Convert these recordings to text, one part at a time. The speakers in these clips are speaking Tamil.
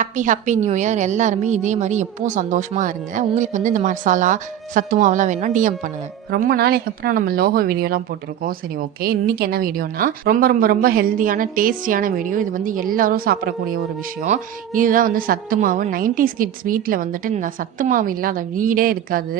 Happy new year. எல்லாருமே இதே மாதிரி எப்போவும் சந்தோஷமாக இருங்க. உங்களுக்கு வந்து இந்த மசாலா சத்து மாவுலாம் வேணும்னா டிஎம் பண்ணுங்கள். ரொம்ப நாளைக்கு அப்புறம் நம்ம லோகோ வீடியோலாம் போட்டிருக்கோம். சரி, ஓகே. இன்றைக்கி என்ன வீடியோனா ரொம்ப ரொம்ப ரொம்ப ஹெல்த்தியான டேஸ்டியான வீடியோ. இது வந்து எல்லாரும் சாப்பிடக்கூடிய ஒரு விஷயம். இதுதான் வந்து சத்து மாவு. 90s கிட்ஸ் வீட்டில் வந்துட்டு இந்த சத்து மாவு இல்லாத வீடே இருக்காது.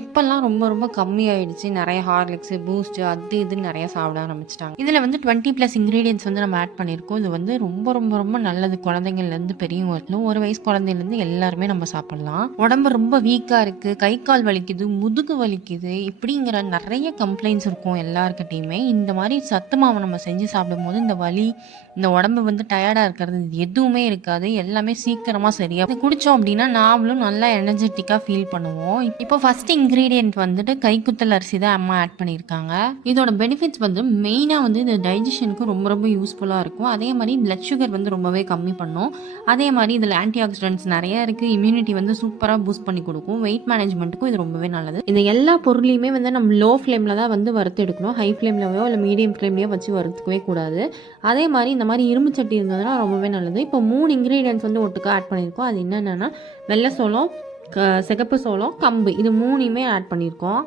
இப்போல்லாம் ரொம்ப ரொம்ப கம்மியாயிடுச்சு. நிறைய ஹார்லிக்ஸு, பூஸ்ட்டு, அது இதுன்னு நிறைய சாப்பிட ஆரம்பிச்சிட்டாங்க. இதில் வந்து 20+ இன்க்ரீடியன்ஸ் வந்து நம்ம ஆட் பண்ணியிருக்கோம். இது வந்து ரொம்ப ரொம்ப ரொம்ப நல்லது. குழந்தைங்கள்லேருந்து பெரியவங்க வரலும், ஒரு வயசு குழந்தையிலேருந்து எல்லாருமே நம்ம சாப்பிடலாம். உடம்பு ரொம்ப வீக்காக இருக்குது, கை கால் வலிக்குது, முதுகு வலிக்குது, இப்படிங்கிற நிறைய கம்ப்ளைண்ட்ஸ் இருக்கும் எல்லாருக்கிட்டையுமே. இந்த மாதிரி சத்து மாவு நம்ம செஞ்சு சாப்பிடும்போது இந்த வலி, இந்த உடம்பு வந்து டயர்டாக இருக்கிறது எதுவுமே இருக்காது. எல்லாமே சீக்கிரமாக சரியாக குடித்தோம் அப்படின்னா நாமளும் நல்லா எனர்ஜெட்டிக்காக ஃபீல் பண்ணுவோம். இப்போ ஃபர்ஸ்ட் இன்க்ரீடியன்ட் வந்துட்டு கைக்குத்தல் அரிசி தான் அம்மா ஆட் பண்ணியிருக்காங்க. இதோட பெனிஃபிட்ஸ் வந்து மெயினாக வந்து இந்த டைஜஷனுக்கு ரொம்ப ரொம்ப யூஸ்ஃபுல்லாக இருக்கும். அதே மாதிரி பிளட் சுகர் வந்து ரொம்பவே கம்மி பண்ணும். அதே மாதிரி இதில் ஆன்டி ஆக்சிடென்ட்ஸ் நிறைய இருக்குது. இம்யூனிட்டி வந்து சூப்பராக பூஸ்ட் பண்ணி கொடுக்கும். வெயிட் மேனேஜ்மெண்ட்டுக்கும் இது ரொம்பவே நல்லது. இந்த எல்லா பொருளையுமே வந்து நம்ம லோ ஃப்ளேமில் தான் வந்து வறுத்து எடுக்கணும். ஹை ஃப்ளேம்லையோ இல்லை மீடியம் ஃப்ளேம்லையோ வச்சு வறுத்துக்கவே கூடாது. அதே மாதிரி இந்த மாதிரி இரும்பு சட்டி இருந்ததுன்னா ரொம்பவே நல்லது. இப்போ 3 இன்க்ரீடியன்ட்ஸ் வந்து ஒட்டுக்கா ஆட் பண்ணியிருக்கோம். அது என்னென்னா வெள்ளை சோளம், சிகப்பு சோளம், கம்பு, இது 3யுமே ஆட் பண்ணியிருக்கோம்.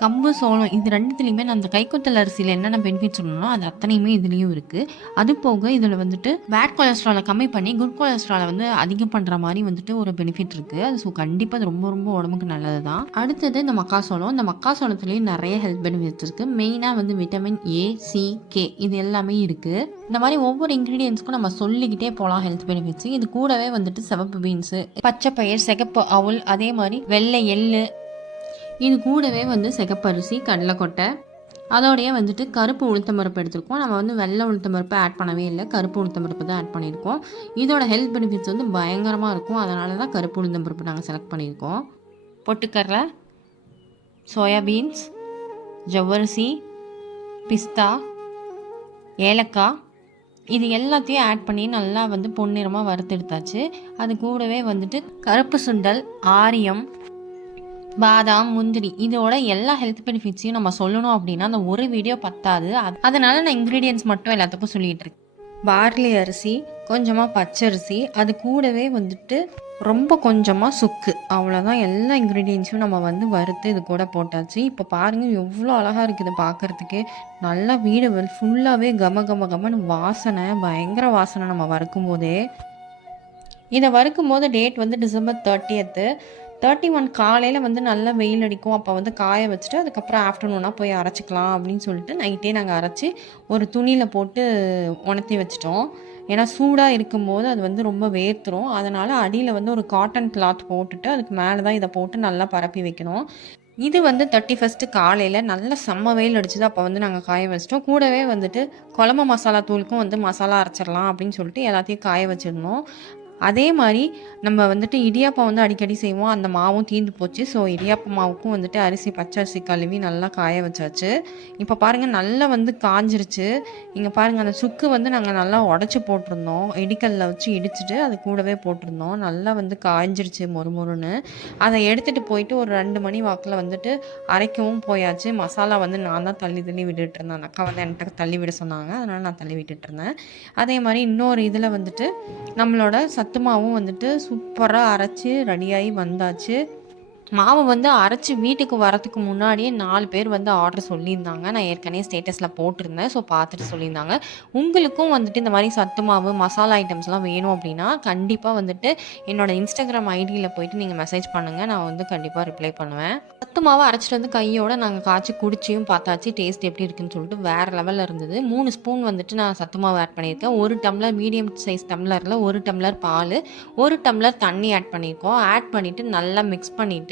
கம்பு, சோளம் இது 2த்துலேயுமே நான் அந்த கைக்குத்தல் அரிசியில் என்னென்ன பெனிஃபிட் சொல்லணும் அது அத்தனையுமே இதுலேயும் இருக்குது. அது போக இதில் வந்துட்டு பேட் கொலஸ்ட்ராலை கம்மி பண்ணி குட் கொலஸ்ட்ராலை வந்து அதிகம் பண்ணுற மாதிரி வந்துட்டு ஒரு பெனிஃபிட் இருக்குது. அது ஸோ கண்டிப்பாக அது ரொம்ப ரொம்ப உடம்புக்கு நல்லது தான். அடுத்தது இந்த மக்காசோளம். இந்த மக்காசோளத்துலேயும் நிறைய ஹெல்த் பெனிஃபிட்ஸ் இருக்குது. மெயினாக வந்து விட்டமின் ஏ, சி, கே இது எல்லாமே இருக்குது. இந்த மாதிரி ஒவ்வொரு இன்க்ரீடியன்ஸ்க்கும் நம்ம சொல்லிக்கிட்டே போகலாம் ஹெல்த் பெனிஃபிட்ஸ். இது கூடவே வந்துட்டு சிவப்பு பீன்ஸு, பச்சை பயிர், சிகப்பு அவுல், அதே மாதிரி வெள்ளை எள்ளு, இது கூடவே வந்து சிகப்பரிசி, கடலைக்கொட்டை, அதோடைய வந்துட்டு கருப்பு உளுத்தம்பருப்பு எடுத்துருக்கோம். நம்ம வந்து வெள்ளை உளுத்தம்பருப்பு ஆட் பண்ணவே இல்லை, கருப்பு உளுத்தம்பருப்பு தான் ஆட் பண்ணியிருக்கோம். இதோட ஹெல்த் பெனிஃபிட்ஸ் வந்து பயங்கரமாக இருக்கும். அதனால தான் கருப்பு உளுத்தம்பருப்பு நாங்கள் செலக்ட் பண்ணியிருக்கோம். பொட்டுக்கடலை, சோயாபீன்ஸ், ஜவ்வரிசி, பிஸ்தா, ஏலக்காய், இது எல்லாத்தையும் ஆட் பண்ணி நல்லா வந்து பொன்னிறமாக வறுத்தெடுத்தாச்சு. அது கூடவே வந்துட்டு கருப்பு சுண்டல், ஆரியம், பாதாம், முந்திரி, இதோட எல்லா ஹெல்த் பெனிஃபிட்ஸையும் நம்ம சொல்லணும் அப்படின்னா அந்த ஒரு வீடியோ பத்தாது. அதனால நான் இன்க்ரீடியன்ஸ் மட்டும் எல்லாத்துக்கும் சொல்லிகிட்டு இருக்கேன். பார்லி அரிசி, கொஞ்சமாக பச்சரிசி, அது கூடவே வந்துட்டு ரொம்ப கொஞ்சமாக சுக்கு, அவ்வளோதான். எல்லா இன்க்ரீடியன்ஸும் நம்ம வந்து வறுத்து இது கூட போட்டாச்சு. இப்போ பாருங்கள் எவ்வளோ அழகாக இருக்குது பார்க்குறதுக்கு. நல்லா வீடு ஃபுல்லாகவே கம கம கமன்னு வாசனை, பயங்கர வாசனை நம்ம வறுக்கும் போதே. இதை வறுக்கும் போது டேட் வந்து December 30th 31 காலையில் வந்து நல்லா வெயில் அடிக்கும். அப்போ வந்து காய வச்சுட்டு அதுக்கப்புறம் ஆஃப்டர்நூனாக போய் அரைச்சிக்கலாம் அப்படின்னு சொல்லிட்டு நைட்டே நாங்கள் அரைச்சி ஒரு துணியில் போட்டு உணர்த்தி வச்சிட்டோம். ஏன்னா சூடாக இருக்கும்போது அது வந்து ரொம்ப வேர்த்துரும். அதனால் அடியில் வந்து ஒரு காட்டன் கிளாத் போட்டுட்டு அதுக்கு மேலே தான் இதை போட்டு நல்லா பரப்பி வைக்கணும். இது வந்து 31 காலையில் நல்ல செம்ம வெயில் அடிச்சுது. அப்போ வந்து நாங்கள் காய வச்சிட்டோம். கூடவே வந்துட்டு குழம்பு மசாலா தூளுக்கும் வந்து மசாலா அரைச்சிடலாம் அப்படின்னு சொல்லிட்டு எல்லாத்தையும் காய வச்சிடணும். அதே மாதிரி நம்ம வந்துட்டு இடியாப்பம் வந்து அடிக்கடி செய்வோம். அந்த மாவும் தீர்ந்து போச்சு. ஸோ இடியாப்ப மாவுக்கும் வந்துட்டு அரிசி, பச்சரிசி கழுவி நல்லா காய வச்சாச்சு. இப்போ பாருங்கள் நல்லா வந்து காஞ்சிருச்சு. இங்கே பாருங்கள் அந்த சுக்கு வந்து நாங்கள் நல்லா உடச்சி போட்டிருந்தோம். இடிக்கல்ல வச்சு இடிச்சிட்டு அது கூடவே போட்டிருந்தோம். நல்லா வந்து காய்ஞ்சிருச்சு மொறுமொறுன்னு. அதை எடுத்துகிட்டு போயிட்டு ஒரு 2 மணி வாக்கில் வந்துட்டு அரைக்கவும் போயாச்சு. மசாலா வந்து நான் தான் தள்ளி விட்டுட்டு இருந்தேன். அந்த அக்கா வந்து என்கிட்ட தள்ளி விட சொன்னாங்க. அதனால் நான் தள்ளி விட்டுட்டு இருந்தேன். அதே மாதிரி இன்னொரு இதில் வந்துட்டு நம்மளோட சத்து மாவும் வந்துட்டு சூப்பராக அரைச்சி ரெடியாகி வந்தாச்சு. மாவு வந்து அரைச்சி வீட்டுக்கு வரத்துக்கு முன்னாடியே 4 பேர் வந்து ஆர்டர் சொல்லியிருந்தாங்க. நான் ஏற்கனவே ஸ்டேட்டஸில் போட்டிருந்தேன். ஸோ பார்த்துட்டு சொல்லியிருந்தாங்க. உங்களுக்கும் வந்துட்டு இந்த மாதிரி சத்து மாவு, மசாலா ஐட்டம்ஸ்லாம் வேணும் அப்படின்னா கண்டிப்பாக வந்துட்டு என்னோடய இன்ஸ்டாகிராம் ஐடியில் போயிட்டு நீங்கள் மெசேஜ் பண்ணுங்கள். நான் வந்து கண்டிப்பாக ரிப்ளை பண்ணுவேன். சத்து மாவு அரைச்சிட்டு வந்து கையோடு நாங்கள் காய்ச்சி குடிச்சியும் பார்த்தாச்சு. டேஸ்ட் எப்படி இருக்குன்னு சொல்லிட்டு வேறு லெவலில் இருந்தது. 3 ஸ்பூன் வந்துட்டு நான் சத்து மாவு ஆட் பண்ணியிருக்கேன். 1 டம்ளர் மீடியம் சைஸ் டம்ளரில் 1 டம்ளர் பால், 1 டம்ளர் தண்ணி ஆட் பண்ணியிருக்கோம். ஆட் பண்ணிவிட்டு நல்லா மிக்ஸ் பண்ணிவிட்டு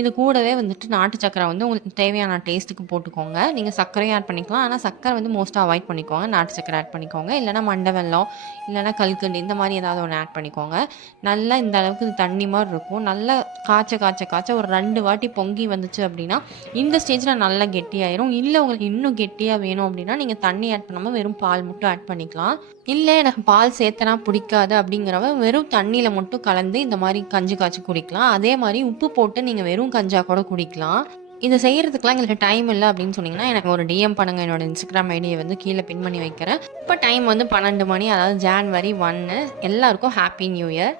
இது கூடவே வந்துட்டு நாட்டு சக்கரை வந்து உங்களுக்கு தேவையான டேஸ்ட்டுக்கு போட்டுக்கோங்க. நீங்கள் சர்க்கரையும் ஆட் பண்ணிக்கலாம். ஆனால் சர்க்கரை வந்து மோஸ்ட்டாக அவாய்ட் பண்ணிக்கோங்க. நாட்டு சக்கரை ஆட் பண்ணிக்கோங்க. இல்லைனா மண்டை வெல்லம், இல்லைனா கல்கண்டு, இந்த மாதிரி ஏதாவது ஒன்று ஆட் பண்ணிக்கோங்க. நல்லா இந்த அளவுக்கு இது தண்ணி மாதிரி இருக்கும். நல்லா காய்ச்ச ஒரு 2 வாட்டி பொங்கி வந்துச்சு அப்படின்னா இந்த ஸ்டேஜில் நல்லா கெட்டியாயிரும். இல்லை உங்களுக்கு இன்னும் கெட்டியாக வேணும் அப்படின்னா நீங்கள் தண்ணி ஆட் பண்ணாமல் வெறும் பால் மட்டும் ஆட் பண்ணிக்கலாம். இல்லை எனக்கு பால் சேர்த்தனா பிடிக்காது அப்படிங்கிறவ வெறும் தண்ணியில் மட்டும் கலந்து இந்த மாதிரி கஞ்சி காய்ச்சி குடிக்கலாம். அதே மாதிரி உப்பு போட்டு நீங்கள் வெறும் கஞ்சா கூட குடிக்கலாம். இதை செய்கிறதுக்குலாம் எங்களுக்கு டைம் இல்லை அப்படின்னு சொன்னீங்கன்னா எனக்கு ஒரு டிஎம் பண்ணுங்கள். என்னோட இன்ஸ்டாகிராம் ஐடியை வந்து கீழே பின் பண்ணி வைக்கிறேன். இப்போ டைம் வந்து 12 மணி, அதாவது January 1. எல்லாருக்கும் ஹாப்பி நியூ இயர்.